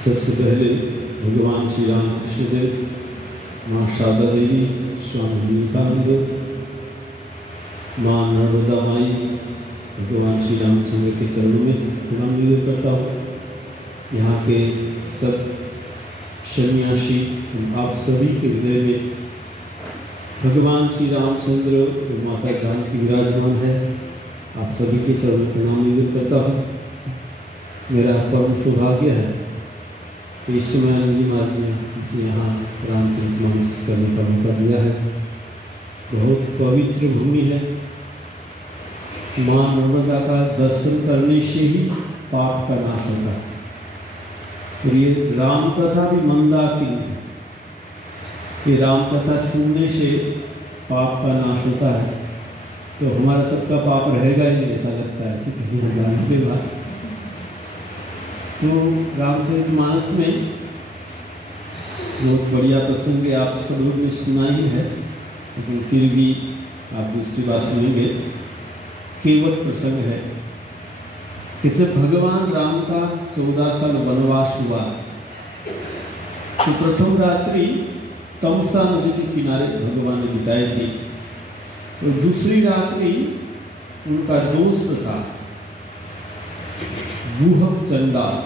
सबसे पहले भगवान श्री रामकृष्ण देव, माँ शारदा देवी, स्वामी विवेकानंद, माँ नर्मदा माई, भगवान श्री रामचंद्र के चरणों में प्रणाम निवेदन करता हूँ। यहाँ के सब सन्यासी आप सभी के हृदय में भगवान श्री रामचंद्र और माता जानकी विराजमान है। आप सभी के चरणों में प्रणाम निवेदन करता हूँ। मेरा परम सौभाग्य है कि इस समय जी महाराज ने मुझे यहाँ रामचरितमानस करने का मौका दिया है। बहुत पवित्र भूमि है। माँ नर्मदा का दर्शन करने से ही पाप का नाश होता है। और ये राम कथा भी मंदाकिनी है। ये राम कथा सुनने से पाप का नाश होता है। तो हमारा सबका पाप रहेगा ही नहीं, ऐसा लगता है। ठीक है, यहाँ जाने के बाद तो रामचरितमानस में बहुत बढ़िया प्रसंग है, आप सब लोग ने सुना ही है, लेकिन फिर भी आप दूसरी बात सुनेंगे। केवल प्रसंग है कि जब भगवान राम का 14 साल वनवास हुआ तो प्रथम रात्रि तमसा नदी के किनारे भगवान ने बिताई थी और दूसरी रात्रि उनका दोस्त था गुहक चंडाल,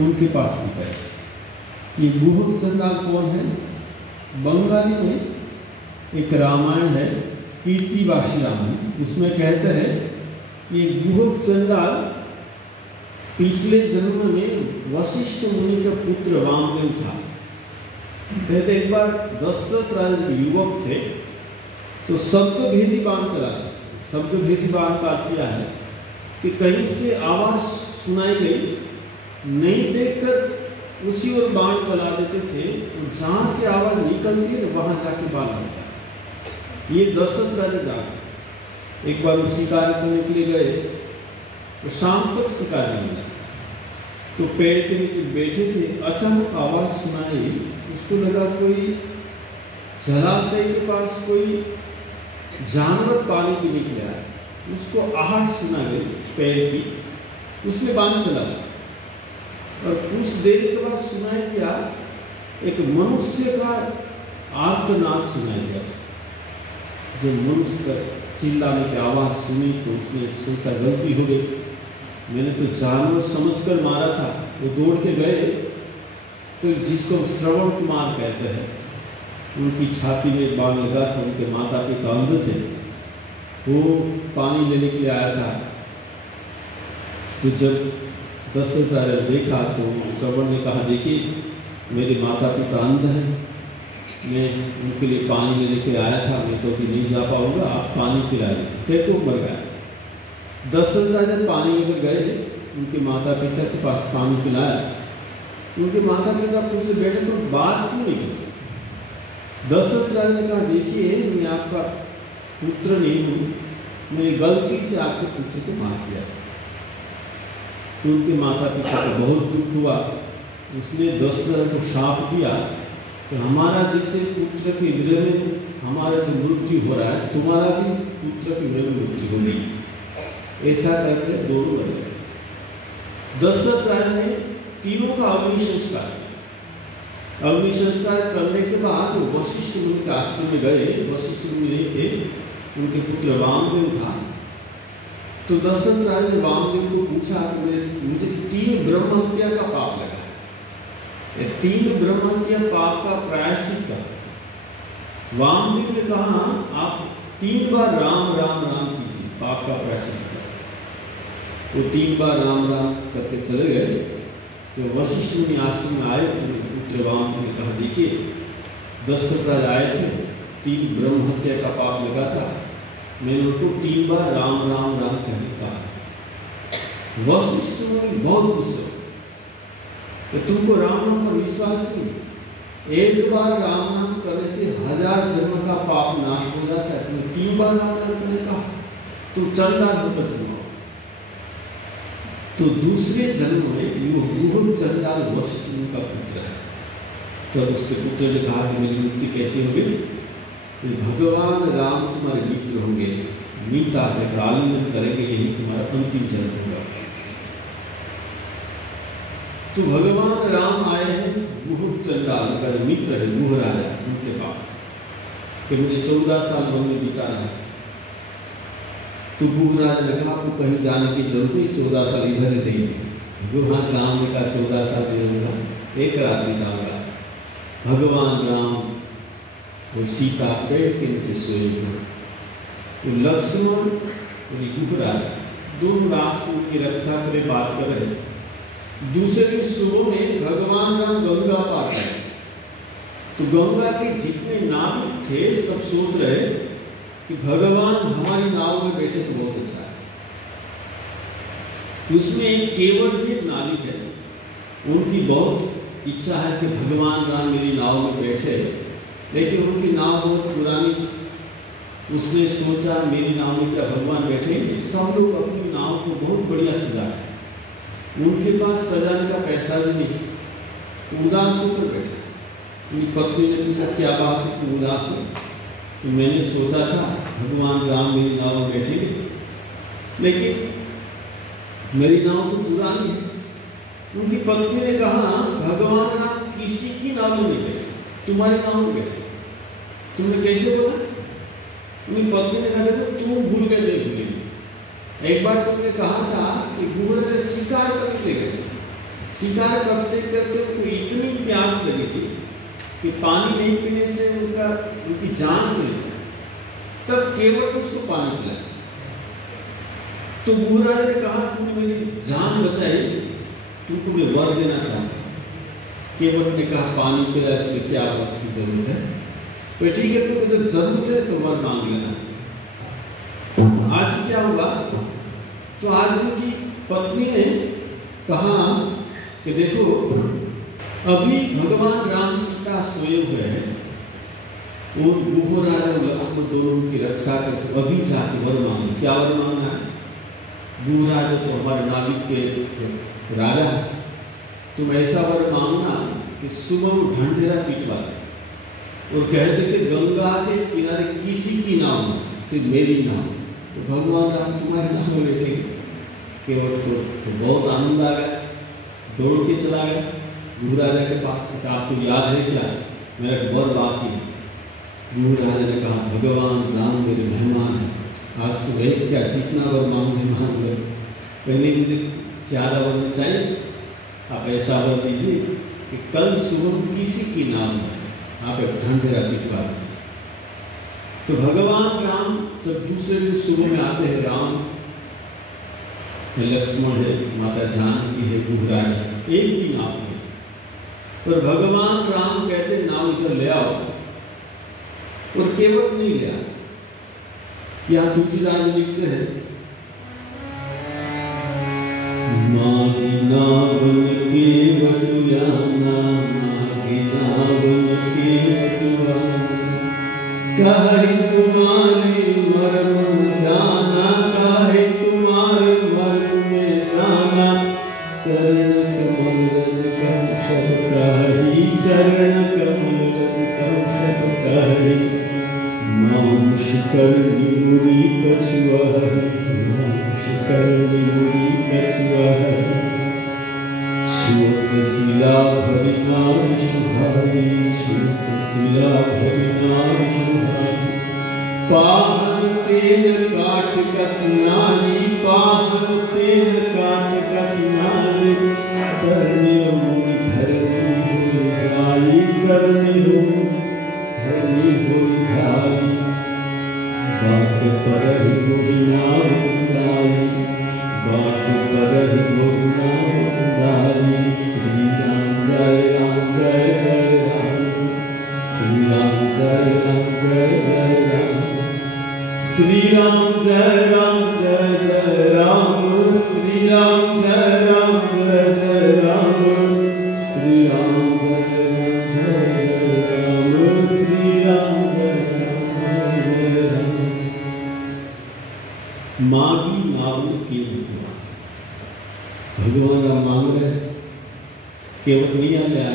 उनके पास बिताई। ये गुहक चंडाल कौन है? बंगाली में एक रामायण है, कीर्तिवासी रामायण, उसमें कहते हैं ये गुहक चंडाल पिछले जन्म में वशिष्ठ मुनि का पुत्र वामदेव था। कहते एक बार दशरथ राजा युवक थे तो शब्दभेदी बाण चला सकते। शब्दभेदी बाण का अर्थ यह है कि कहीं से आवाज सुनाई गई, नहीं देखकर उसी ओर बाण चला देते थे, तो जहां से आवाज निकलती है वहां जाके बाण लगता है। ये दशरथ राजा एक बार वो शिकार करने के लिए गए तो शाम तक शिकार नहीं मिला। तो पेड़ के नीचे बैठे थे, अचानक आवाज सुनाई। उसको लगा कोई जलाशय के पास कोई जानवर पानी पीने के लिए आया। उसको आहट सुना गई पैर की, उसने बाण चला और कुछ देर के बाद सुनाई दिया एक मनुष्य का आर्तनाद सुनाई दिया। जब मनुष्य का चिल्लाने की आवाज सुनी तो उसने सोचा गलती हो गई, मैंने तो जानवर समझकर मारा था। वो दौड़ के गए तो जिसको श्रवण कुमार कहते हैं, उनकी छाती में बाण लगा था। उनके माता पिता अंध थे, वो पानी लेने के लिए आया था। तो जब दशरथ राजा ने देखा तो श्रवण ने कहा, देखिए मेरे माता पिता अंध हैं, मैं उनके लिए पानी लेने के लिए आया था, मैं तो अभी नहीं जा पाऊंगा, आप पानी पिलाइए। फिर को मर गया। दशरथ राजा पानी लेकर गए, उनके माता पिता के पास पानी पिलाया। उनके माता पिता तुमसे बैठे तो बात क्यों नहीं की? दशरथ राजा ने कहा, देखिए मैं आपका पुत्र नहीं हूँ, मैंने गलती से आपके पुत्र को मार दिया। तो उनके माता पिता को बहुत दुख हुआ। उसने दशरथ को शाप दिया कि हमारा जैसे पुत्र के हृदय में हमारा जो मृत्यु हो रहा है, तुम्हारा भी पुत्र के हृदय में मृत्यु हो गई। ऐसा करके दोनों मर गए। दशरथ राजा ने तीनों का अग्नि संस्कार किया। अग्नि संस्कार करने के बाद वशिष्ठ मुनि के आश्रम में गए। वशिष्ठ मुनि नहीं थे, उनके पुत्र वामदेव था। तो दशरथ राजा ने वामदेव को पूछा कि मुझे 3 ब्रह्म हत्या का पाप लगा है, 3 ब्रह्म हत्या पाप का प्रायश्चित कर। वामदेव ने कहा, आप 3 बार राम राम राम कीजिए, पाप का प्रायश्चित कर। वो 3 बार राम राम करके चले गए। जब वशिष्ठ मुनि आश्रम में आए तो पुत्र वामदेव ने कहा, देखिए दशरथ राजा आए थे, 3 ब्रह्म हत्या का पाप लगा था, मैंने उनको 3 बार राम राम राम कहने कहा। वशिष्ठ मुनि बहुत गुस्से कि तुमको राम नाम पर विश्वास नहीं। एक बार राम नाम करने से 1000 जन्म का पाप नाश हो जाता है, तुमने 3 बार राम नाम करने कहा, तुम चंडाल होकर जन्म। तो दूसरे जन्म में वो गुहक चंडाल वशिष्ठ मुनि का पुत्र है। तो उसके पुत्र ने कहा कि मेरी मुक्ति कैसे हो गई? भगवान राम तुम्हारे मित्र होंगे, मीता है आलिंगन करेंगे, यही तुम्हारा अंतिम जन्म होगा। तो भगवान राम आए हैं गुह चंडाल का जो मित्र है गुह राजा उनके पास कि मुझे 14 साल वन में बिताना है। तो गुह राजा ने कहा आपको कहीं जाने की जरूरत नहीं, 14 साल इधर ही रहिए। गुहा राम ने कहा 14 साल रहूंगा, एक रात बिताऊंगा। भगवान राम वो सीता पेड़ के नीचे सोए हुए, तो लक्ष्मण और गुह राजा दोनों रात को उनकी रक्षा करे बात कर रहे। दूसरे दिन सुबह में भगवान राम गंगा पार गए, तो गंगा के जितने नाविक थे सब सोच रहे कि भगवान हमारी नाव में बैठे तो बहुत अच्छा है। उसमें केवट भी एक नाविक है, उनकी बहुत इच्छा है कि भगवान राम मेरी नाव में बैठे, लेकिन उनकी नाव बहुत पुरानी थी। उसने सोचा मेरी नाव में क्या भगवान बैठे? सब लोग अपनी नाव को बहुत बढ़िया सजाए, उनके पास सजाने का पैसा भी नहीं, उदास होकर बैठे। मेरी पत्नी ने पूछा क्या बात है कि उदास है? तो मैंने सोचा था भगवान राम मेरी नाव में बैठेंगे, लेकिन मेरी नाव तो पुरानी है। उनकी पत्नी ने कहा भगवान राम किसी की नाव में नहीं बैठे, तुम्हारी नाव में बैठे। तुमने कैसे बोला? उनकी पत्नी ने कहा तो तुम भूल गए नहीं भूले। एक बार तुमने कहा था कि गुह ने शिकार करने गए, शिकार करते करते उनको इतनी प्यास लगी थी कि पानी नहीं पीने से उनकी जान चली जाए, तब केवट उसको पानी पिलाया। तो गुह राजा ने कहा तुमने मेरी जान बचाई, तुमको मैं वर देना चाहता। केवट ने कहा पानी पिलाया, उसमें क्या बात की जरूरत है? तो ठीक है, तुमको जब जरूरत है तो वर मांग लेना। आज क्या हुआ? तो आज उनकी पत्नी ने कहा कि देखो अभी भगवान राम सीता सोए हुए हैं और गुह राजा और लक्ष्मण दोनों की रक्षा करके अभी जाके वर मांगे। क्या वर मांगना है? गुह राजा तो हमारे नाविक के राजा है, तुम ऐसा वर मांगना कि सुबह ढंढेरा पीटवा और कहते कि गंगा के किनारे किसी की नाव नहीं, सिर्फ मेरी नाव। तो भगवान राम तुम्हारे नाम में बैठेंगे। केवट को तो बहुत आनंद आ गया, दौड़ के चला गया गुह राजा के पास। आपको याद है क्या मेरा वर बाकी है? गुह राजा ने कहा भगवान राम मेरे मेहमान हैं, आज तो गए क्या जितना वर मांग मेहमान गए, पहले मुझे 4 वर चाहिए, आप ऐसा वर दीजिए कि कल सुबह किसी की नाम आप एक ढंढेरा पिटवा दीजिए। तो भगवान राम जब दूसरे दिन सुबह में आते हैं, राम लक्ष्मण है, माता जानकी है, गुह राजा, एक ही नाव है, और भगवान राम कहते नाव इधर ले आओ, और केवट नहीं गया। यहाँ तुलसीदास लिखते हैं मागी नावन केवट याना, मागी नावन केवट काहे तुम्हारी मर्म जाना, काहे तुम्हारे मर्म में जाना। चरण कमल रज कौशल कही, चरण कमल रज कौशल कही। मानुष करनी मुरी कछुआई, मानुष करनी मुरी कछुआई। छूत शिला भरी नाम सुहाई, छूत शिला भरी नाम सुहाई। पावन तेल काट कठिनाई, पावन तेल काट कठिनाई। करने हो धरनी हो जाई, करने हो धरनी हो जाई। बात पर ही नाम उड़ाई, बात पर ही नाम उड़ाई। श्री राम जय राम जय जय राम, श्री राम जय राम जय जय राम, श्री राम जय राम जय जय राम, श्री राम जय राम जय जय राम, श्री राम जय राम जय जय राम, श्री राम जय राम जय राम। मागी नाव के भगवान राम मांग रहे, केवट नहीं आ गया,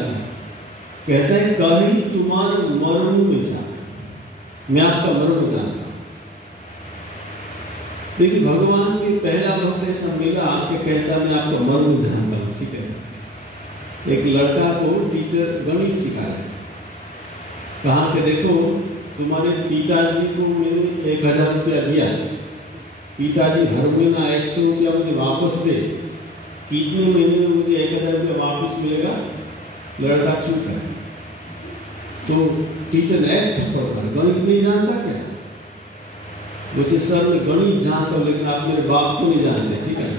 कहता है कहीं तुम्हारे मर्म में जा, मैं आपका मर्म जानता हूं। देखिए भगवान के पहला भक्त ऐसा मिला आके कहता मैं आपका मर्म जानता हूं, ठीक है, एक लड़का को टीचर गणित सिखा रहे थे। कहा कि देखो तुम्हारे पिताजी को मैंने 1000 रुपया दिया, पिताजी हर महीना 100 रुपया मुझे वापस दे, कितने महीने में मुझे 1000 रुपया वापस मिलेगा? लड़का चुप है। तो टीचर ने थप्पड़ मारा, गणित नहीं जानता क्या? मुझे सर मैं गणित जानता हूँ लेकिन आप मेरे बाप को नहीं जानते, ठीक है?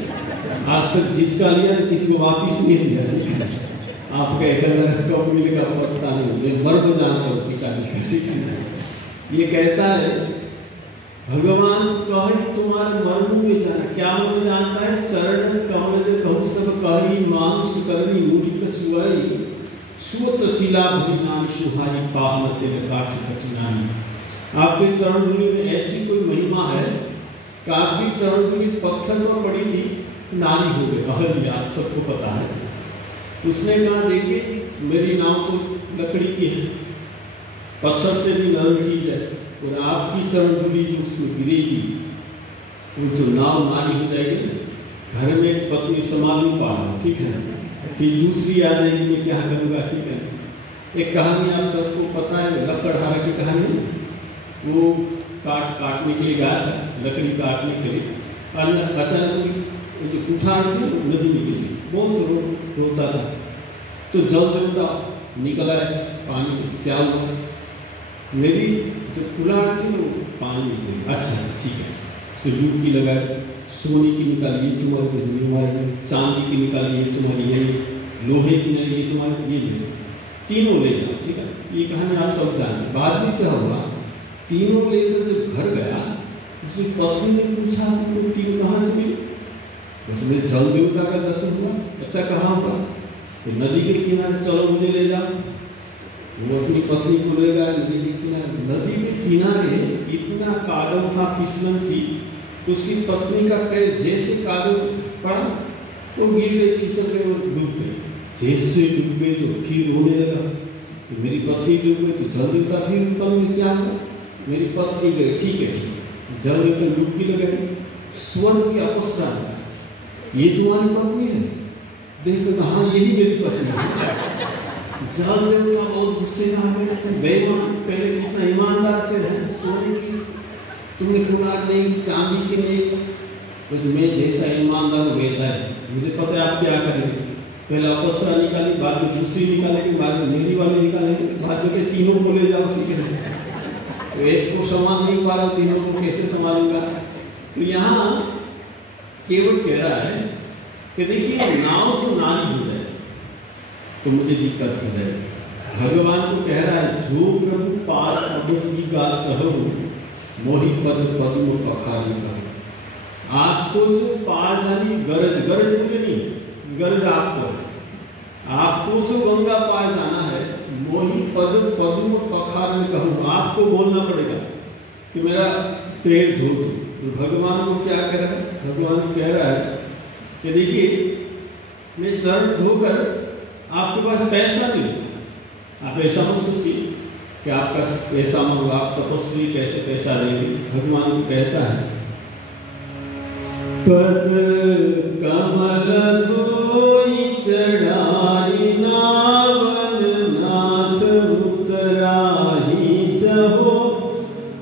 आज तक जिसका लिया किसी को वापिस नहीं दिया, ठीक है? आपका 1000 कब मिलेगा पता नहीं, मैं मर को जानता हूँ पिताजी का, ठीक है? ये कहता है भगवान कही तुम्हारे मन में जाना, क्या मन जानता है? चरण कमल कहु सब कही मानुष करनी मूढ़ी कछुआई सुत शिला भुनाई सुहाई पावन तेरे काठ कठिनाई। आपके चरण धूलि में ऐसी कोई महिमा है कि आपकी चरण धूलि पत्थर पर पड़ी थी, नारी हो गई अहल्या, आप सबको पता है। उसने कहा देखिए मेरी नाव तो लकड़ी की है, पत्थर से भी नरम चीज है, और आपकी चरण धूलि जो उसमें गिरेगी वो तो नाव नारी हो जाएगी। घर में पत्नी संभाल नहीं पा रहा, ठीक है? फिर दूसरी आ जाएगी, मैं क्या करूँगा, ठीक है? एक कहानी आप सबको पता है, लकड़हारा की कहानी। वो काटने के लिए गया था, लकड़ी काटने के लिए, अचानक जो कुठार थी नदी में गिरी, बहुत रोता था। तो जल देवता निकला है पानी में, क्या हुआ? मेरी जो कुल्हाड़ थी वो पानी में गिरी। अच्छा ठीक है, तो डुबकी लगाए, सोने की निकाली तुम्हारी, चांदी की निकाली तुम्हारी, ये लोहे की निकाली तुम्हारी, ये तीनों ले जाओ, ठीक है? ये कहानी आप सब जानते। बाद में क्या हुआ, तीनों लेकर जब घर गया, उसकी पत्नी ने पूछा तुम तीनों कहाँ से मिले? उसमें जल देवता का दर्शन हुआ। अच्छा कहाँ हुआ? तो नदी के किनारे, चलो मुझे ले जाओ। वो अपनी पत्नी को ले गया नदी के किनारे। नदी के किनारे इतना कादव था, फिसलन थी, उसकी पत्नी का पैर जैसे कादव पड़ा वो गिर गई, फिसल गई और डूब गई। जैसे डूब गई तो फिर रोने लगा, तो मेरी पत्नी डूब गई। तो जल देवता फिर ऊपर में क्या हुआ? मेरी पत्नी गई, ठीक है ठीक है। जल देवता डुबकी लगाई, स्वर्ग की अवस्था, ये तुम्हारी पत्नी है? देखो हाँ यही मेरी पत्नी है। जल देवता बहुत गुस्से में आ गए, बेईमान, पहले कितना ईमानदार थे, सोने की तुमने कुल्हाड़ नहीं, चांदी की नहीं, बस मैं जैसा ईमानदार वैसा है, मुझे पता है आप क्या करेंगे। पहले अपसरा निकाली, बाद में दूसरी निकालेंगे, बाद में मेरी वाली निकालेंगे, बाद में तीनों को ले जाओ, ठीक है? तो एक को संभाल नहीं पा रहा, तीनों को कैसे संभालूंगा? तो यहाँ केवल कह रहा है कि देखिए नाव जो नारी हो जाए तो मुझे दिक्कत हो जाए। भगवान को कह रहा है जो प्रभु पार अवसी का चहो मोहि पद पद्म पखारी का। आपको जो पार जानी गरज मुझे नहीं, गरज आपको जो गंगा पार जाना है, मोहि पद पद्म पखार में कहूँ, आपको बोलना पड़ेगा कि मेरा पैर धो दो। तो भगवान को क्या कह रहा है? भगवान कह रहा है कि देखिए मैं चरण धोकर आपके पास पैसा नहीं, आप ऐसा मत सोचिए कि आपका पैसा मांगा, आप तपस्वी कैसे पैसा लेंगे। भगवान को कहता है पद कमल धोई चढ़ाई नावन नाथ उतराही जहो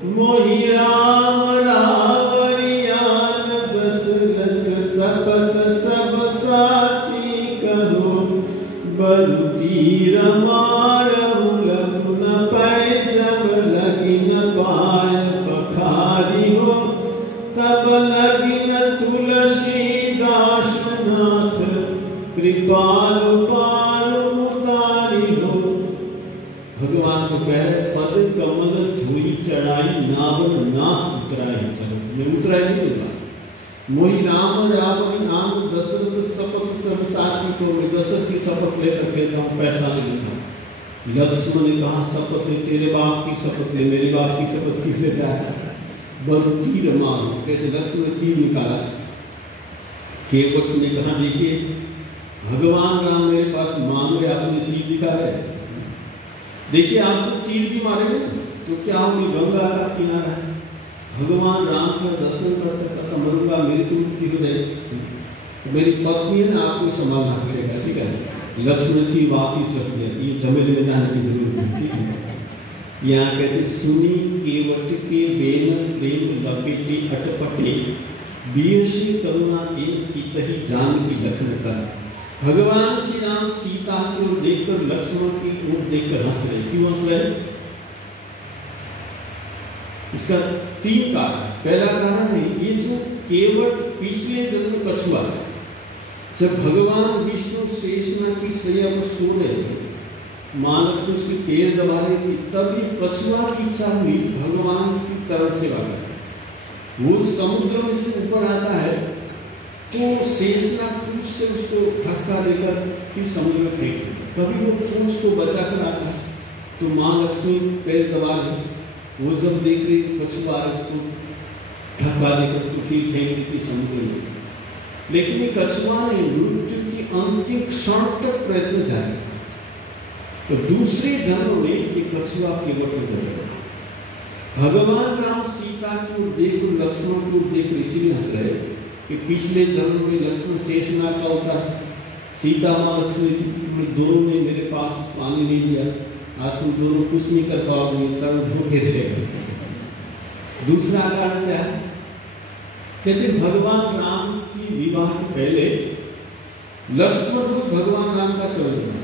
मोहि राम रावरियान दशरथ सपत सब साची कहो बरु तीर मारहु लखु न पाए जब लगी न पाय पखारी हो तब लगी न तुलसीदास नाथ कृपालु पालु उतारी हो। भगवान को कह रहे पद कमल धोई चढ़ाई नावन नाथ उतराई। चलो मैं उतराई नहीं दूंगा। मोहि राम रावण नाम दशरथ शपथ सब साची को, मैं दशरथ की शपथ लेकर कहता हूँ पैसा नहीं लेता। लक्ष्मण ने कहा शपथ ले, तेरे बाप की शपथ ले, मेरे बाप की शपथ क्यों लेता है? बरु तीर मारो, कैसे लक्ष्मण ने तीर निकाला। केवट ने कहा देखिए भगवान राम मेरे पास मांग रहे, आपने तीर दिखा रहे, देखिए आप तो तीर भी मारेंगे तो क्या होगी? गंगा का किनारा है, भगवान राम का दर्शन करते करते मरूंगा, मेरी तो मृत्यु हो जाएगी। मेरी पत्नी है ना, आपको संभालना पड़ेगा, ठीक है? लक्ष्मण की वापिस रख दिया, ये झमेले में जाने की जरूरत नहीं थी। यहाँ कहते सुनी केवट के बेन प्रेम लपेटे अटपटे बीयसी करुणा एक चित्त ही जान की लखन कर। भगवान श्री राम सीता की ओर देखकर लक्ष्मण की ओर देखकर हंस रहे। क्यों हंस रहे? इसका 3 कारण। पहला कारण है ये जो केवट पिछले जन्म में कछुआ, जब भगवान विष्णु शेषनाग की सैया पर सो रहे थे, मां लक्ष्मी उसकी पैर दबा रही थी, तब ये कछुआ की इच्छा हुई भगवान की चरण सेवा करने। वो समुद्र में से ऊपर आता है तो शेषनाग पूंछ से उसको धक्का देकर फिर समुद्र में फेंक देता। कभी वो पूंछ को बचा कर आता तो मां लक्ष्मी पैर दबा रही, वो जब देख रही कछुआ उसको धक्का देकर उसको फिर फेंक देती समुद्र में। लेकिन ये कछुआ ने मृत्यु की अंतिम क्षण तक प्रयत्न जारी। तो दूसरे जन्म में ये कछुआ केवट हो गया। भगवान राम सीता की ओर देख, लक्ष्मण की ओर देख इसीलिए हंस रहे कि पिछले जन्म में लक्ष्मण शेषनाग का अवतार, सीता मां लक्ष्मी दोनों ने मेरे पास पानी नहीं दिया, आज तुम दोनों कुछ नहीं कर पाओगे, सब धोखे रहेगा। दूसरा कारण क्या है? कहते भगवान राम की विवाह के पहले लक्ष्मण को भगवान राम का चरण बना,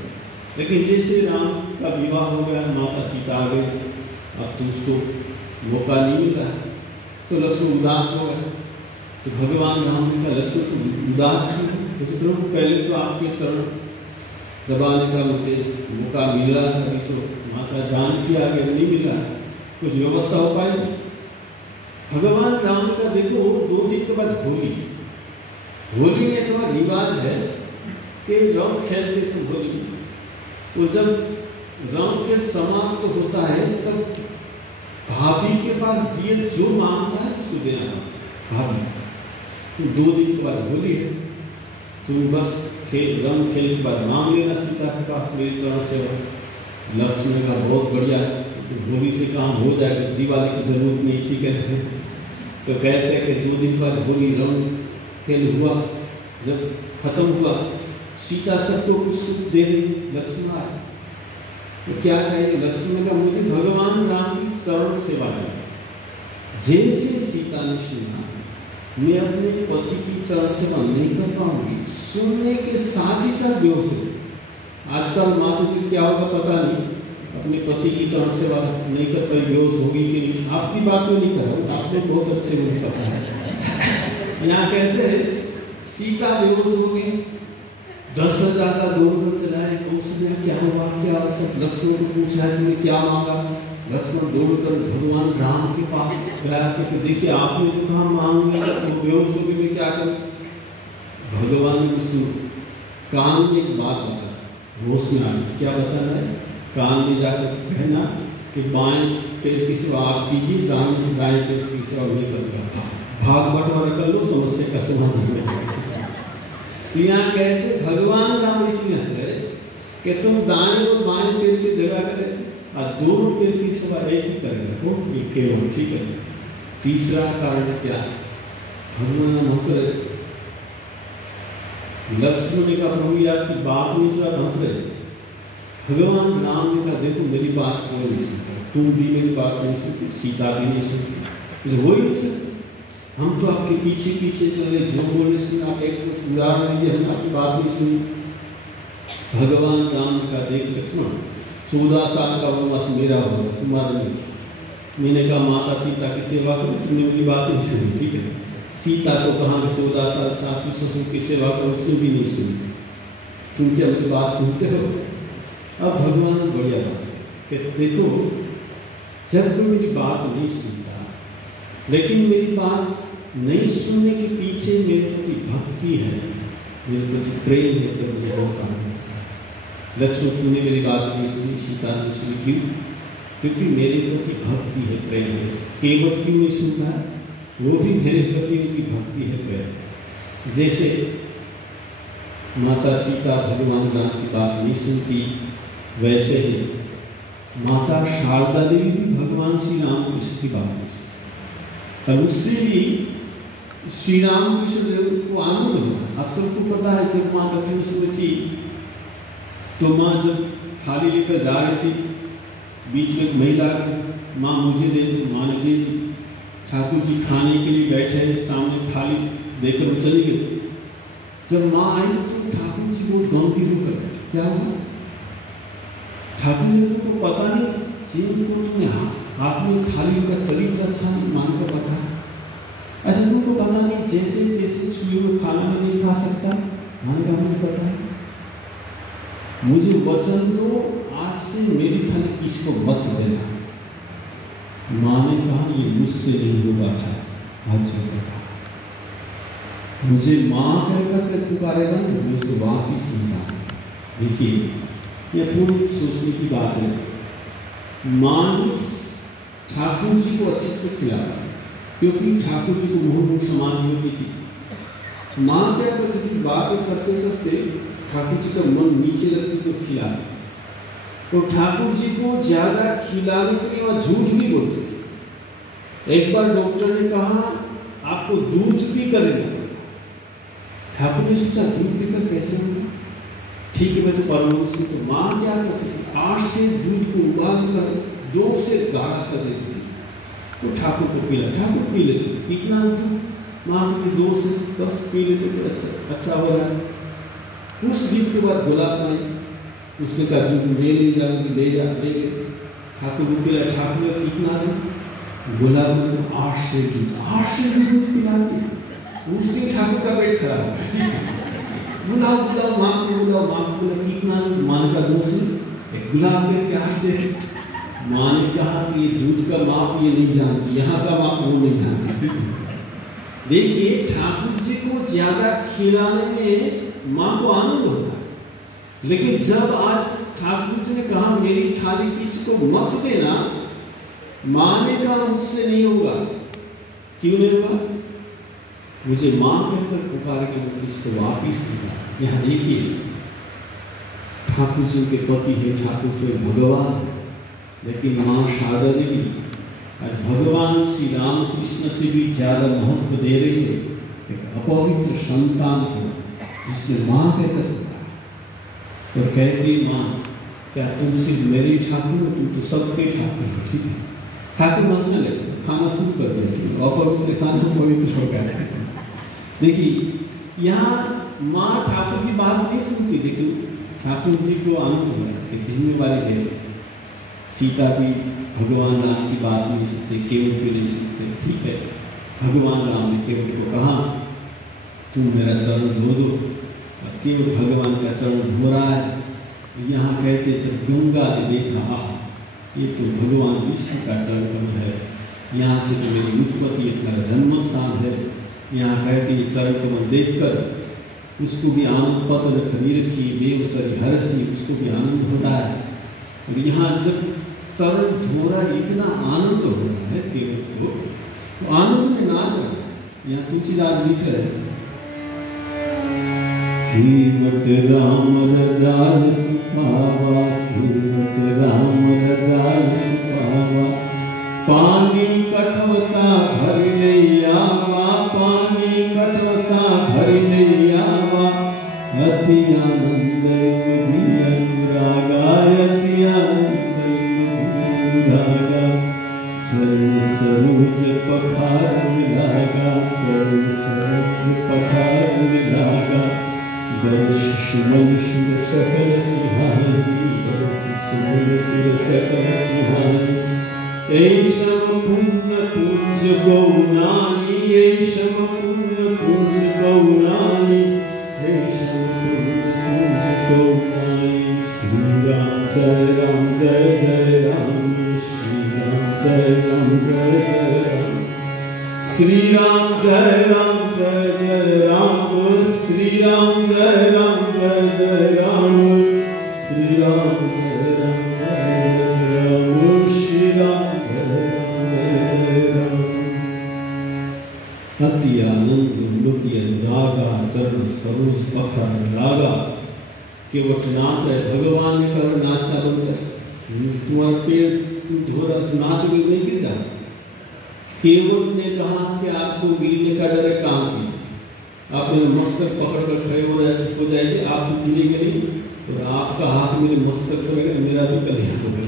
लेकिन जैसे राम का विवाह हो गया, माता सीता आ गई, अब तो उसको मौका नहीं मिल रहा है, तो लक्ष्मण उदास हो गया। तो भगवान राम ने कहा लक्ष्मण को उदास क्यों? तो प्रभु पहले तो आपके चरण दबाने का मुझे मौका मिल रहा था, अभी तो माता जानकी आगे नहीं मिल रहा है, कुछ व्यवस्था हो पाएगी? भगवान राम का देखो 2 दिन के बाद होली में थोड़ा रिवाज है कि रंग खेलते से होली, तो जब रंग खेल समाप्त तो होता है तब भाभी के पास दिए जो मांगता है उसको देना भाभी। तो 2 दिन के बाद होली है, तुम बस रंग खेल के बाद मांग लेना सीता के पास मेरी तरफ से। लक्ष्मण का बहुत बढ़िया है, तो होली से काम हो जाएगा, दिवाली की जरूरत नहीं, ठीक है। तो कहते हैं कि 2 दिन बाद होली रंग खेल हुआ, जब खत्म हुआ सीता सबको कुछ कुछ दे रही, लक्ष्मण आए तो क्या चाहिए? लक्ष्मण का मुझे भगवान राम की चरण सेवा है। जैसे सीता ने सुना मैं अपने पति की चरण सेवा नहीं कर पाऊंगी, सुनने के साथ ही साथ बेहोश हो। आजकल माता जी क्या होगा पता नहीं, अपने पति की चरण सेवा नहीं कर पाई, बेहोश होगी कि नहीं, आपकी बात में नहीं कर रहा, आपने बहुत अच्छे मुझे पता है। यहाँ कहते हैं सीता बेहोश हो गई, 10,000 का दौड़ चलाए, कौशल्या क्या हुआ क्या? सब लक्ष्मण को पूछा है क्या मांगा। लक्ष्मण दौड़कर भगवान राम के पास गया कि देखिए आपने जो कहा मांग लिया, तो बेहोश हो गई, मैं क्या करूं? भगवान विष्णु कान में एक बात बता, होश में आ गई। क्या बताना है? कान में जाकर कहना कि बाएं पैर की सेवा आप कीजिए, दाएं पैर की सेवा नहीं करता, भाग बंटवारा कर लो, समस्या का समाधान हो। तो यहाँ कहते भगवान राम इसलिए हंस रहे कि तुम दाएं और बाएं पैर की जगह करें और दोनों पैर की सेवा एक ही करेगा, तो एक केवल, ठीक है। तीसरा कारण क्या? भगवान हंस रहे, लक्ष्मण का प्रभु आपकी बात नहीं सुना, हंस रहे। भगवान राम ने कहा देखो मेरी बात कोई नहीं सुनता, तुम भी मेरी बात नहीं सुनती, सीता भी नहीं सुनती, हो ही नहीं सकती। हम तो आपके पीछे पीछे चल रहे, जो बोलने सुन, आप एक उदाहरण दीजिए, हमने आपकी बात नहीं सुनी। भगवान राम का देख लक्ष्मण 14 साल का वनवास मेरा होगा, तुम्हारा नहीं। मैंने कहा माता पिता की सेवा करो, तुमने मेरी बात नहीं सुनी, ठीक है। सीता को कहा 14 साल सासू ससुर की सेवा करो, उसने भी नहीं सुनी, तुम क्या मेरी बात सुनते हो? अब भगवान बढ़िया बात कि देखो जब तुम मेरी बात नहीं सुनता, लेकिन मेरी बात नहीं सुनने के पीछे मेरे प्रति भक्ति है, मेरे प्रति प्रेम है, तो मुझे बहुत आनंद होता है। लक्ष्मण तूने मेरी बात नहीं सुनी, सीता ने सुनी, क्यों? क्योंकि मेरे प्रति भक्ति है, प्रेम है। केवट क्यों नहीं सुनता? वो भी मेरे प्रति उनकी भक्ति है, प्रेम। जैसे माता सीता भगवान राम की बात नहीं सुनती, वैसे ही माता शारदा देवी भी भगवान श्री राम कृष्ण की बात नहीं सुनती। अब उससे भी श्री राम कृष्ण देव को आनंद हुआ। आप सबको पता है जब माता लक्ष्मी सोची तो माँ जब थाली लेकर जा रही थी, बीच में एक महिला, माँ मुझे दे दो, माँ ने दे दी। ठाकुर जी खाने के लिए बैठे, सामने थाली देकर वो चली गई। जब माँ आई तो ठाकुर जी बहुत गंभीर होकर बैठे। क्या हुआ? ठाकुर जी को पता नहीं, जीवन को तुमने हाथ में थाली का चली तो अच्छा मान कर पता है। अच्छा तुमको पता नहीं, जैसे जैसे छुए हुए खाना में नहीं खा सकता, मान का मुझे पता है। मुझे वचन दो, आज से मेरी थाली किसी को मत देना। माँ ने कहा ये मुझसे नहीं होगा, आज जो कहा मुझे माँ कहकर पुकारेगा ना, मैं उसको वापिस समझा। देखिए यह थोड़ी सोचने की बात है। माँ ठाकुर जी को अच्छे से खिलाया, क्योंकि ठाकुर जी को मुँह समाधि होती थी। माँ क्या करती थी, बातें करते करते ठाकुर जी का मन नीचे रखती तो खिलाती। तो ठाकुर जी को ज्यादा खिलाने के लिए वह झूठ भी बोलते थे। एक बार डॉक्टर ने कहा आपको दूध पी करेगा। ठाकुर ने सोचा दूध पीकर कैसे होगा, ठीक है मैं तो परमहंस हूं। तो माँ क्या करती थी, 8 से दूध को उबाल कर 2 से गाढ़ा कर देती थी, तो ठाकुर को पीला, ठाकुर पी लेते थे। कितना दूध माँ की 2 से 10 पी लेते थे, अच्छा हो रहा है। कुछ दिन के बाद गुलाब माई, उसने कहा दूध ले जाऊंगी, ले जा ले। ठाकुर को पीला, ठाकुर ने कितना दूध, गुलाब में 8 से दूध पिलाती है। उसके ठाकुर का पेट खराब हो गया। बुलाओ बुलाओ माँ को, बुलाओ माँ को, कितना मान का दोष है, एक गुलाब के 8 से। माँ ने कहा कि ये दूध का माप ये नहीं जानती, यहाँ का माप वो नहीं जानती। देखिए ठाकुर जी को ज्यादा खिलाने में माँ को आनंद होता है, लेकिन जब आज ठाकुर जी ने कहा मेरी थाली किसी को मत देना, माँ ने कहा मुझसे नहीं होगा। क्यों नहीं होगा? मुझे माँ कहकर पुकार के मैं इसको वापिस दिया। यहाँ देखिए ठाकुर जी के पति है, ठाकुर जी भगवान है, लेकिन माँ शारदा देवी आज भगवान श्री रामकृष्ण से भी ज्यादा महत्व दे रही है एक अपवित्र संतान को, जिसने माँ कहकर पुकारा। और कहती माँ क्या तुम सिर्फ मेरे ठाकुर हो, तुम तो सबके ठाकुर हो। ठीक है, ठाकुर मसने लगे, खाना शुरू कर दिया, अपवित्र खाना पवित्र हो गया। देखिए यहाँ माँ ठाकुर की बात नहीं सुनती, लेकिन ठाकुर जी को आनंद हो रहा है, जिम्मेवारी ले लो। सीता भी भगवान राम की बात नहीं सुनते, केवल को नहीं सुनते। ठीक है, भगवान राम ने केवल को कहा तुम मेरा चरण धो दो, अब केवल भगवान का चरण धो रहा है। यहाँ कहते जब गंगा ने देखा ये तो भगवान विष्णु का चरण है, यहाँ से तो मेरी उत्पत्ति, मेरा जन्म स्थान है। यहाँ कहते ये चरण कमल देखकर उसको भी आनंद, पद रखी देव सरी हर्षी, उसको भी आनंद होता है। और यहाँ जब चरण धो रहा इतना आनंद हो रहा है केवल को, तो आनंद में नाच रहा है। यहाँ तुलसीदास लिख रहे हैं राम रजाल सुखावा, राम रजाल सुखावा, पानी कठोता भर ले आवा, पानी कठोता भर ले आवा, अति आनंद अनुरागा, अति आनंद अनुरागा, सर्व सरोज पखार लागा, सर्व सरोज पखार लागा, वर्ष सुमन सुर सकल सुहानी, वर्ष सुमन सुर सकल सुहानी, ऐशम पुण्य पूज्य गौनानी, ऐशम पुण्य पूज्य गौनानी, ऐशम पुण्य पूज्य गौनानी। श्री राम जय राम जय जय राम, श्री राम जय राम जय जय राम, श्री राम जय राम जय जय राम, श्री राम जय राम जय जय राम, श्री राम जय राम जय राम, श्री राम अति आनंद लोकी अनुरागा, चरण सरोज पखार लागा। केवट नाच है, भगवान ने कहा नाचना बंद कर, तुम्हारा पेड़ तुम धो रहा, तुम नाचोगे नहीं गिर जा। केवट ने कहा कि आपको गिरने का डर है, काम की आपने मस्तक पकड़ कर खड़े हो जाएंगे, आप गिरेंगे नहीं। तो आपका हाथ मेरे मस्तक पर है, मेरा भी कल्याण हो गया।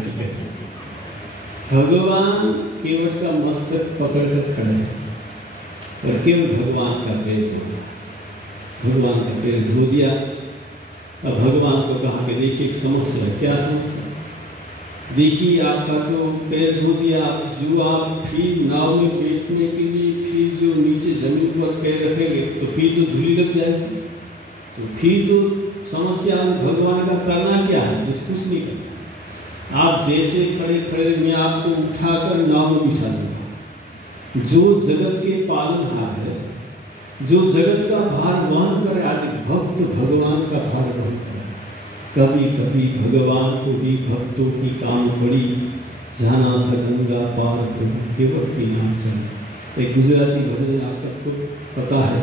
भगवान केवट का मस्तक पकड़कर खड़े हैं और केवल भगवान का पैर धोया, भगवान का पैर धो दिया। अब भगवान को कहा कि देखिए एक समस्या है। क्या समस्या? देखिए आपका तो पैर धो दिया, जो आप फिर नाव में बैठने के लिए फिर जो नीचे जमीन पर पैर रखेंगे तो फिर तो धूल लग जाएगी, तो फिर तो समस्या में भगवान का करना क्या है? कुछ नहीं करना। आप जैसे खड़े खड़े मैं आपको उठाकर नाव में बिठा दूंगा। जो जगत के पालनहार है, जो जगत का भार वहन करे, आज भक्त भगवान का भार वहन करे। कभी कभी भगवान को भी भक्तों की काम पड़ी, जाना था गंगा पार केवट के नाम से। एक गुजराती भजन आप सबको पता है।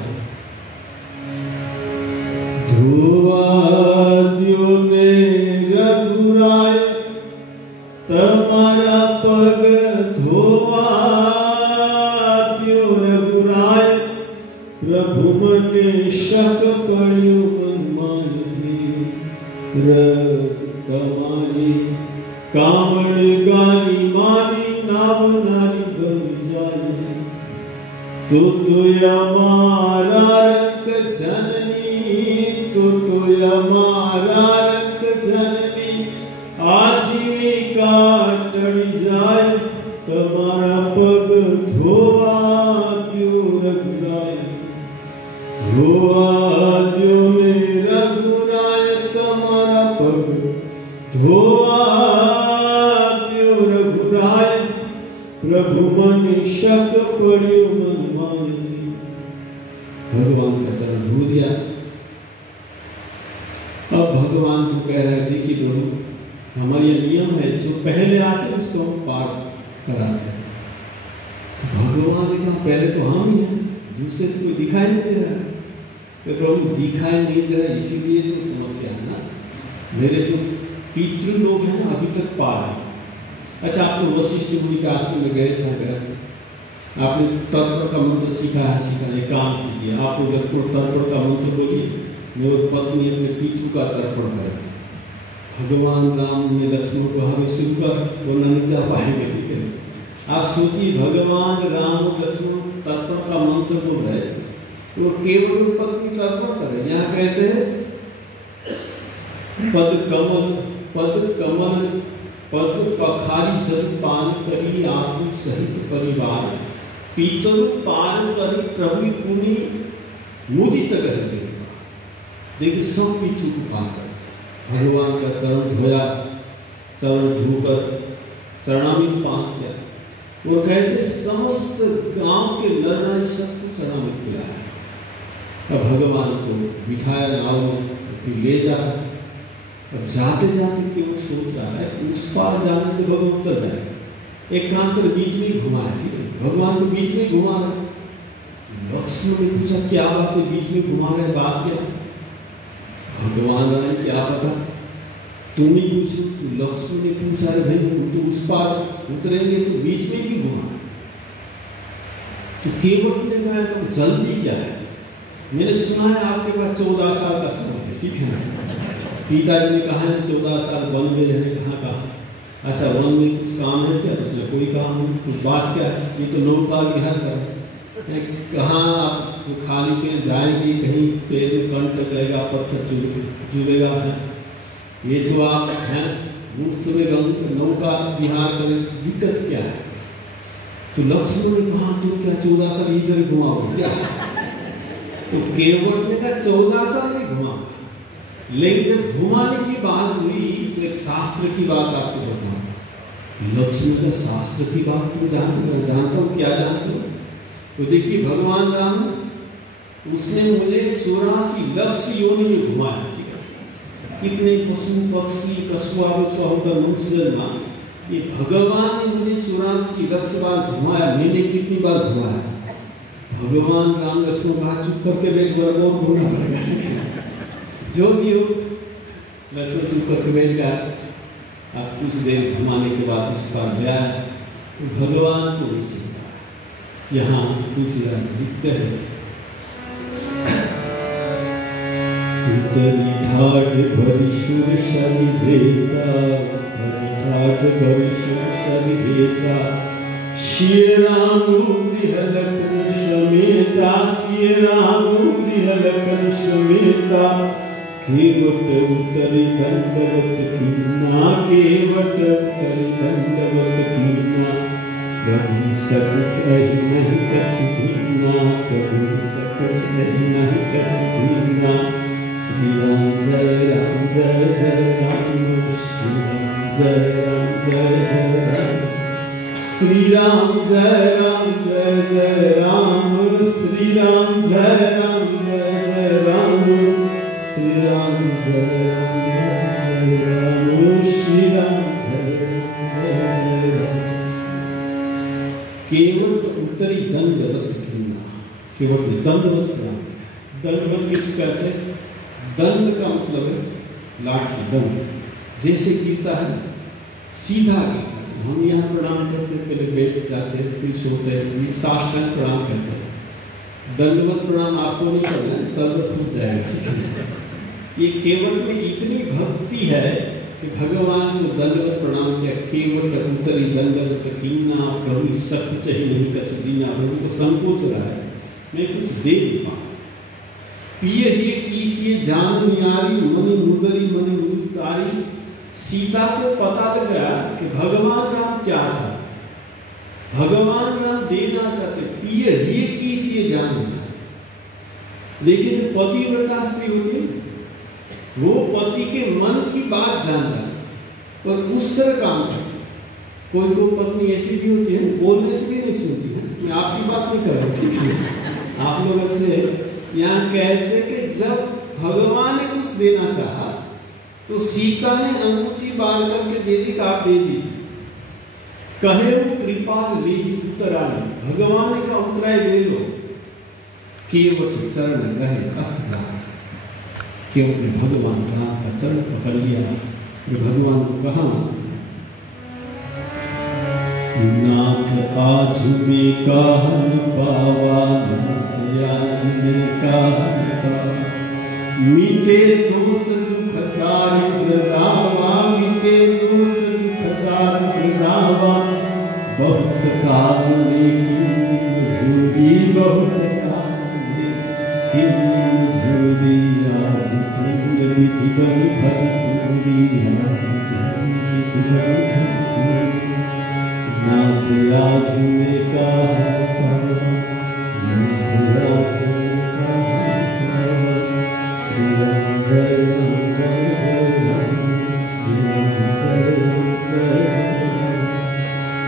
ध्रुवाद्यो ने रघुराय तमारा पग धोवा, रघुराय प्रभु मने शक पड़्यो मन मानसी, रज तमारी कामण गानी मारी, नाम नारी बन जाए। तो हमारा रंग जननी, तो हमारा रंग जननी, आजीविका टड़ी जाए, तुम्हारा पग धोवा क्यों रघुराय, धोवा क्यों ने रघुराय, तुम्हारा पग धोवा क्यों रघुराय, प्रभु मन शक पड़्यो मन मानसी। भगवान का चरण धो दिया। अब भगवान को कह रहे हैं देखिए प्रभु हमारे नियम है, जो पहले आते उसको हम पार कराते हैं। तो भगवान ने कहा पहले तो हम ही हैं, दूसरे तो कोई दिखाई नहीं दे रहा है। तो प्रभु दिखाई नहीं दे रहा, इसीलिए तो समस्या है ना। मेरे जो पितृ लोग हैं ना अभी तक पार है। अच्छा आप तो वशिष्ठ मुनि के आश्रम में गए थे, आपने तर्पण का मंत्र सीखा है, काम कीजिए। आप लोग तर्पण का मंत्र बोलिए, मेरे पत्नी अपने पितृ का तर्पण करें। भगवान राम ने लक्ष्मण को हमें शुरू कर, वो नहीं जा पाएंगे। ठीक है, आप सोचिए भगवान राम लक्ष्मण तर्पण का मंत्र बोल रहे, वो केवल पत्नी तर्पण करे। यहाँ कहते हैं पद कमल पद पखारी जल पान करी, आप सहित परिवार, पीतल पान करी प्रभु पुनि मुदित करके। देखिए सब पितृ को पान कर भगवान का चरण धोया, चरण धोकर चरणामृत पान किया। वो कहते समस्त गांव के नर नारी सबको चरणामृत पिलाया। अब भगवान को बिठाया नाव में, फिर ले जा। अब जाते जाते क्यों सोच रहा है उस पार जाने से भगवान उतर जाए। एक काम कर बीच में घुमा है, ठीक है, भगवान को बीच में घुमा रहे। लक्ष्मण ने पूछा क्या बात है, बीच में घुमा रहे, बात क्या? भगवान ने क्या पता, तुम ही पूछो। तो लक्ष्मण ने पूछा है भाई तो उस पार उतरेंगे तो बीच में ही घुमा। तो केवट ने कहा जल्दी क्या है, मैंने सुना है आपके पास 14 साल का समय है, ठीक है ना। पिताजी ने कहा है 14 साल वन में रहने, कहा अच्छा वन में कुछ काम है क्या? उसने कोई काम नहीं, कुछ बात क्या है, ये तो नौका विहार कर कहाँ आप खाली पेड़ जाएंगे, कहीं पेड़ में कंट लगेगा, पत्थर चुभेगा, ये तो आप हैं मुफ्त में गंग नौका विहार करें, दिक्कत क्या है? तो लक्ष्मण ने कहा तुम क्या 14 साल इधर घुमाओगे क्या? तो केवट ने कहा 14 साल में घुमा। लेकिन जब घुमाने की बात हुई तो एक शास्त्र की बात आपको बताऊं। लक्ष्मण का शास्त्र की बात तुम जानता हूँ, क्या जानते हो? तो देखिए भगवान राम उसने मुझे 84 लक्ष्य योनि में घुमाया, ठीक है। कितने पशु पक्षी कछुआ होकर मनुष्य जन्मा, ये भगवान ने मुझे 84 लक्ष्य बार घुमाया। मैंने कितनी बार घुमाया? भगवान राम लक्ष्मण कहा चुप करके बैठ, और बोलना पड़ेगा, जो भी हो। लक्ष्मण चुप करके बैठ गया। अब कुछ देर घुमाने के बाद उस पार गया, तो भगवान को नहीं चिंता। यहाँ तुलसीदास लिखते हैं उतरी ठाठ भरी शुर शरीरेता, उतरी ठाठ भरी शुर शरीरेता, श्री राम गृहलक्ष्मी समेता, श्री राम गृहलक्ष्मी समेता, केवट उतरी दंडवत कीना, केवट उतरी दंडवत कीना, प्रभु सकच अहि नहीं कछु दीना, प्रभु सकच अहि नहीं कछु दीना, श्री राम जय राम जय जय राम, श्री राम जय राम जय जय राम, श्री राम जय राम जय जय राम, श्री राम जय राम जय जय राम, श्री राम जय राम जय जय राम, श्री राम जय जय राम। केवट उत्तरी दंडवत कीना, केवट दंडवत नाम, दंडवत किसको कहते हैं? दंड का मतलब है लाठी, दंड जैसे गिरता है सीधा गिरता है। हम यहाँ प्रणाम करते हैं, पहले बैठ जाते हैं, फिर सोते हैं, साष्टांग प्रणाम करते हैं। दंडवत प्रणाम आपको नहीं करना है, सर फूट जाएगा। ये केवट में इतनी भक्ति है कि भगवान को दंडवत प्रणाम किया, केवट उत्तरी दंडवत कीना, प्रभु सकच अहि नहीं कछु दीना, प्रभु को संकोच रहा है, मैं कुछ दे नहीं पाऊँ। पिय ही कीसिए जान न्यारी, मनि मुदरी मनि मुदतारी, सीता को पता लग गया कि भगवान राम क्या चाहते, भगवान राम देना चाहते, पिय ही कीसिए जान। देखिए जो पतिव्रता स्त्री होती है वो पति के मन की बात जानता है पर उस तरह काम करती। कोई तो पत्नी ऐसी भी होती है बोलने से भी नहीं सुनती है। मैं आपकी बात नहीं कर रही थी, आप लोगों से यहाँ कहते कि जब भगवान ने कुछ देना चाहा तो सीता ने अंगूठी बांध करके दे दी, आप दे दी। कहे वो कृपा ली उत्तराय, भगवान ने कहा उत्तराय ले लो। केवट चरण रहे केवट ने भगवान राम का चरण पकड़ लिया। भगवान को कहा नाथ आज में कहन पावा, नाथ आज में कहन पावा, मिटे दोष दुख दारिद्र दावा, मिटे दोष दुख दारिद्र दावा, बहुत काल में मजूरी, बहुत काल में मजूरी, आज तीन विधि बनी भरपूरी, आज तीन विधि बनी भरपूरी, नाथ आज में कहन पावा, नाथ आज में कहन पावा,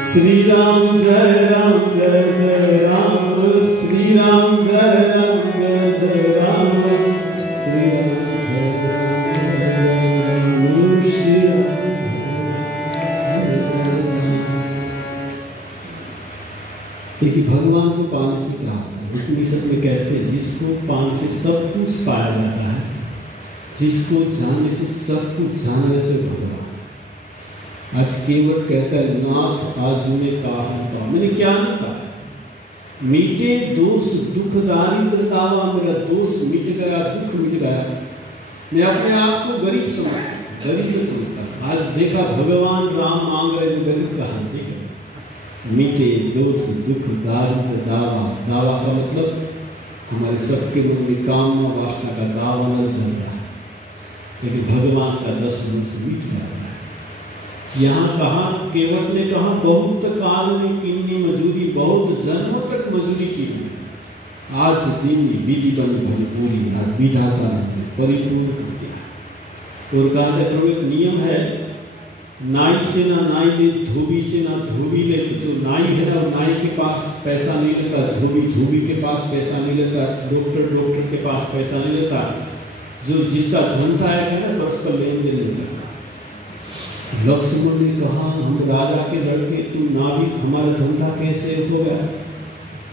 श्री राम जय राम जय जय राम, श्री राम जय राम जय जय राम, श्री राम जय राम जय जय राम, श्री राम जय राम जय जय राम, श्री देखिए भगवान को पाने से क्या होता है? उपनिषद में कहते हैं जिसको पाने से सब कुछ पाया जाता है, जिसको जानने से सब कुछ जान लेते भगवान। आज केवट कहता है नाथ आज में कहा, मैंने क्या कहा? मीटे दोष दुख दारिद्र दावा, मेरा दोष मिट गया, दुख मिट गया। मैं अपने आप को गरीब समझता, गरीब नहीं समझता। आज देखा भगवान राम मांग रहे गरीब कहा, ठीक है। मीटे दोष दुख दारिद्र दावा, दावा का मतलब हमारे सबके मन में कामना वासना का दावा न चल रहा है, लेकिन भगवान का दर्शन से मिट जाता है। यहाँ कहा केवट ने कहा बहुत काल में किन्नी मजूरी, बहुत जन्मों तक मजूरी की, आज दिन विधि बन भरपूरी, आज विधाता ने परिपूर्ण कर दिया। और कहा प्रभु एक नियम है, नाई से ना नाई ले, धोबी से ना धोबी ले। जो नाई है ना नाई के पास पैसा नहीं लेता, धोबी के पास पैसा नहीं लेता, डॉक्टर के पास पैसा नहीं लेता। जो जिसका धंधा है ना उसका लेन देन नहीं करता। लक्ष्मण ने कहा हम राजा के लड़के, तुम नाविक, हमारा धंधा कैसे हो गया?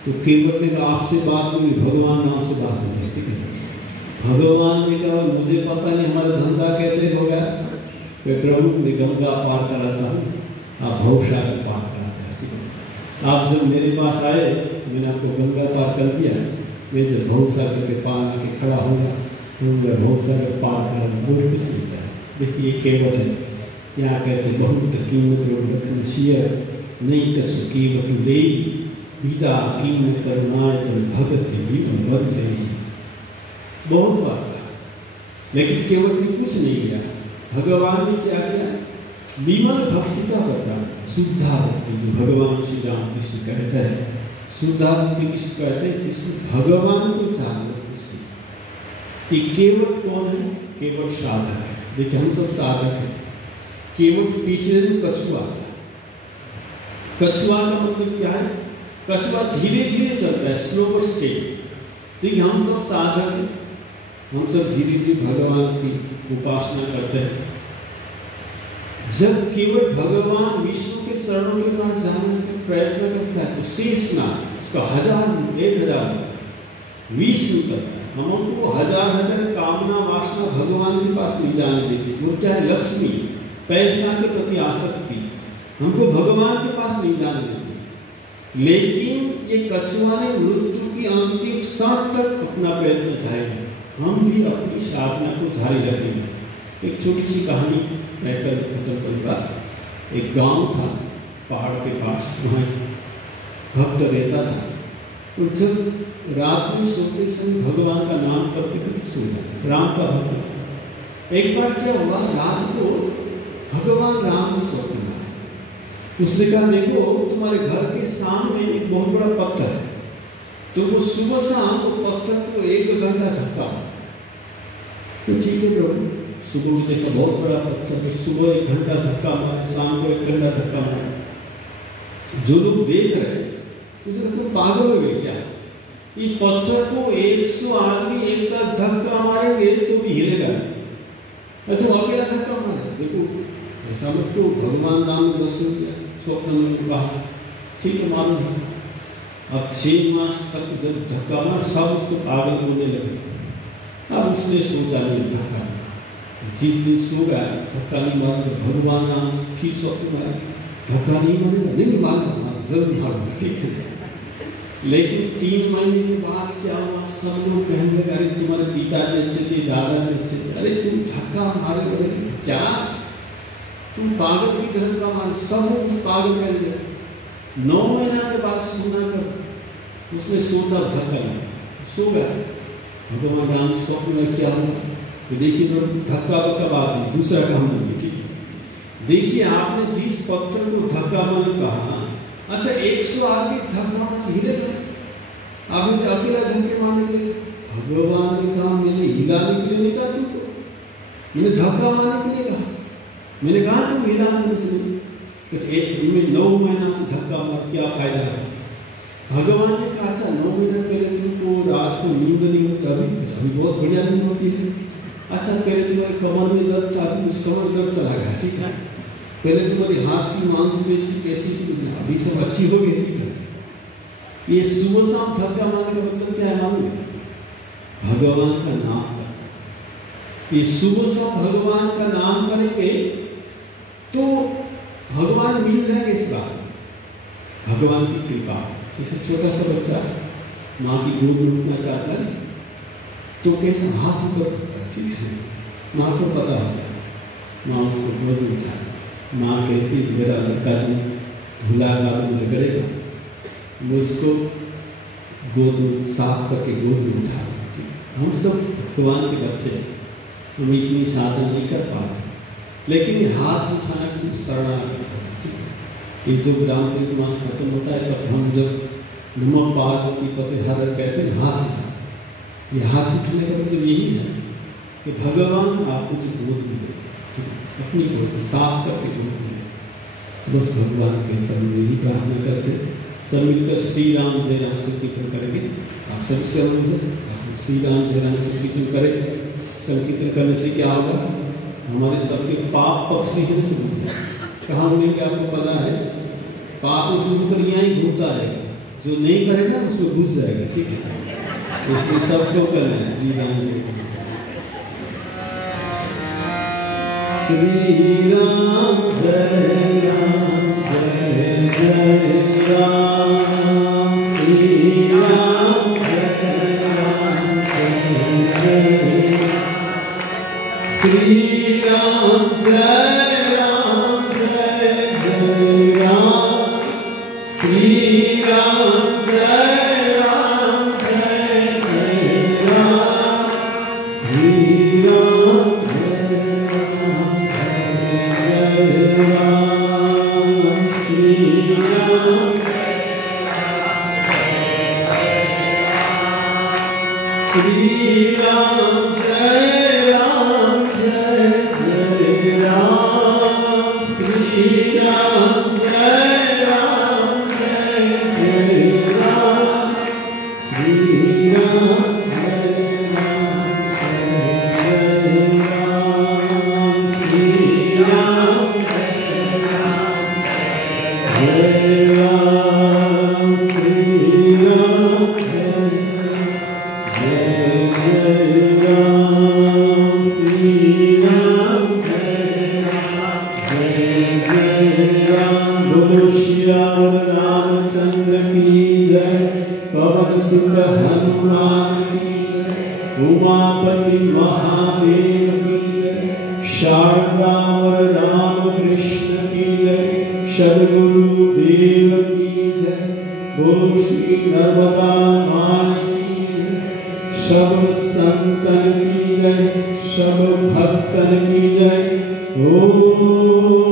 तो केवट ने कहा आपसे बात हुई, भगवान नाम से बात हो गई, ठीक है। भगवान ने कहा मुझे पता नहीं हमारा धंधा कैसे हो गया। प्रभु ने गंगा पार कराता हूँ, आप भवसागर पार कराते हैं, ठीक है। आप जब मेरे पास आए मैंने आपको गंगा पार कर दिया, मैं जब भवसागर के पार आके खड़ा होगा बहुत सारे पाठ कर बोल किस लिए देखिए केवट है यहाँ कहते बहुत कीमत रखनशीय नहीं कछु केवट ले विदा कीमत नाय भगत जीवन भर जाएगी बहुत बात कहा, लेकिन केवट ने कुछ नहीं किया। भगवान ने क्या किया? विमल भक्ति का बता शुद्धा भक्ति जो भगवान श्री राम कृष्ण कहते हैं, शुद्धा भक्ति किसको कहते हैं? जिसमें भगवान को जानना। कि केवट कौन है? केवट साधक है। देखिए हम सब साधक हैं। केवट पीछे कछुआ था। कछुआ का मतलब क्या है? कछुआ धीरे धीरे चलता है, स्लो स्टेप। देखिए हम सब साधक हैं, हम सब धीरे धीरे भगवान की उपासना करते हैं। जब केवट भगवान विष्णु के चरणों के पास जाने का प्रयत्न करता है तो शेषनाग उसका 1000 विष्णु करता है। हमको 1000 कामना वासना भगवान के पास नहीं जाने देती। वो क्या है? लक्ष्मी, पैसा के प्रति आसक्ति हमको भगवान के पास नहीं जाने देती। लेकिन ये कछुआ ने मृत्यु की अंतिम क्षण तक अपना प्रयत्न जारी है। हम भी अपनी साधना को जारी रखेंगे। एक छोटी सी कहानी कहकर खत्म करूँगा। एक गांव था पहाड़ के पास, वहाँ भक्त रहता था। और जब रात में सोते समय भगवान का नाम करते करते सो जाते। राम का भक्त। एक बार क्या हुआ, रात को भगवान राम सोते हैं। उसने कहा देखो तुम्हारे घर के सामने एक बहुत बड़ा पत्थर है, तो वो सुबह शाम वो पत्थर को 1 घंटा धक्का। तो ठीक है प्रभु, सुबह में देखा बहुत बड़ा पत्थर, तो सुबह 1 घंटा धक्का मारे, शाम को 1 घंटा धक्का मारे। जो लोग देख रहे तो पागल हो गए क्या? ये पत्थर को 100 आदमी एक साथ धक्का मारेंगे तो भी हिलेगा, तो अकेला धक्का मारे। देखो ऐसा मत को भगवान राम ने दर्शन किया, स्वप्न में कहा ठीक है मालूम है। अब 6 मास तक जब धक्का मार सब उसको पागल होने लगे। अब उसने सोचा नहीं धक्का, जिस दिन सो गया धक्का नहीं मारा, भगवान राम फिर स्वप्न आया धक्का नहीं मारेगा, नहीं मारूंगा जरूर मारूंगा, ठीक है। लेकिन 3 महीने के बाद क्या हुआ? सब लोग कहने लगे अरे तुम्हारे पिताजी अच्छे थे, दादाजी अच्छे थे, अरे तुम धक्का मारे बोले क्या? तुम पागल की तरह का मार, सब लोग पागल कर गए। 9 महीना के बाद सुना कर उसने सोचा धक्का नहीं, सो गया। भगवान राम स्वप्न में क्या हुआ? तो देखिए धक्का का बात नहीं, दूसरा काम नहीं है। देखिए आपने जिस पत्थर को धक्का मारने कहा, अच्छा 100 आदमी धक्का मारने हिलेगा, आपने अकेला धक्के मारने के लिए भगवान ने कहा मैंने हिलाने के लिए नहीं कहा तुमको, मैंने धक्का मारने के लिए कहा। मैंने कहा तुम हिलाने से तो 1 दिन में 9 महीना से धक्का मार क्या फायदा है? भगवान ने कहा अच्छा 9 महीना पहले तुमको रात को नींद नहीं होती, अभी बहुत बढ़िया नींद होती है। अच्छा पहले तुम्हारे कमर में दर्द था, अभी उस कमर दर्द चला गया, ठीक है। पहले तुम्हारी हाथ की मांसपेशी कैसी थी, अभी सब अच्छी हो गई, ठीक है। ये सुबह शाम धक्का मारने का मतलब क्या है मालूम? भगवान का नाम करना। ये सुबह शाम भगवान का नाम करेंगे तो भगवान मिल जाएंगे। इस बात भगवान की कृपा। जैसे छोटा सा बच्चा माँ की गोद में उठना चाहता है तो कैसा हाथ ऊपर उठता है, ठीक है। माँ को पता होता है, माँ उसको गोद में उठाए। माँ कहती मेरा लड़का जो धुला का रगड़ेगा, वो उसको गोद में साफ करके गोद में उठा। हम सब भगवान के बच्चे, हम इतनी साधना नहीं कर पा रहे, लेकिन ये हाथ उठाना कुछ शरणागत है। ये जो रामचरित मास खत्म होता है तब हम जब नमो पार्वती पते हर कहते हैं हाथ उठाते। ये हाथ उठने का मतलब यही है कि भगवान आपको जो गोद में दे, अपनी गोद में साफ करके गोद में, बस भगवान के सब यही प्रार्थना करते। सब मिलकर श्री राम जय राम संकीर्तन करेंगे। आप सबसे अनुरोध है आप श्री राम जय राम संकीर्तन करें। संकीर्तन करने से क्या होगा? हमारे सबके पाप पक्षी से दूर है। कहाँ बोलेंगे आपको पता है? पाप उसमें ऊपर यहाँ ही घूमता रहेगा, जो नहीं करेगा उसमें घुस जाएगा, ठीक है। इसलिए सबको करना है श्री राम जय श्री राम जय राम जय जय राम श्री राम जय राम जय जय उमापति महादेव की जय, शारदा और राम कृष्ण की जय, सद्गुरु देव की जय, बोलो श्री नर्मदा माई की जय, सब संतन की जय, सब भक्तन की जय। ओ